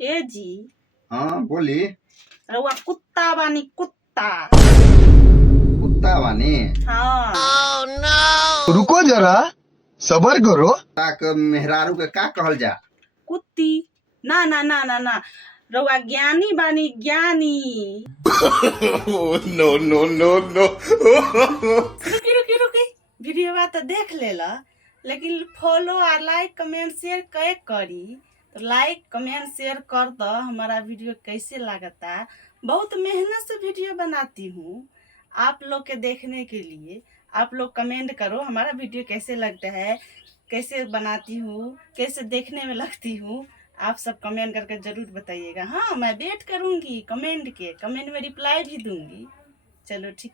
ए जी, हाँ बोली। रउआ कुत्ता बानी कुत्ता। कुत्ता बानी। हाँ। रुको जरा, सबर करो। ताक मेहरारू के का कहल जा? कुत्ती। ना ना ना ना ना, रउआ ज्ञानी बानी ज्ञानी। नो नो नो नो। रुकी रुकी रुकी, वीडियो तो देख लेला, लेकिन फॉलो और लाइक कमेंट शेयर कै करी। तो लाइक कमेंट शेयर कर दो। हमारा वीडियो कैसे लगता, बहुत मेहनत से वीडियो बनाती हूँ आप लोग के देखने के लिए। आप लोग कमेंट करो हमारा वीडियो कैसे लगता है, कैसे बनाती हूँ, कैसे देखने में लगती हूँ। आप सब कमेंट करके जरूर बताइएगा। हाँ, मैं वेट करूँगी कमेंट के, कमेंट में रिप्लाई भी दूंगी। चलो ठीक।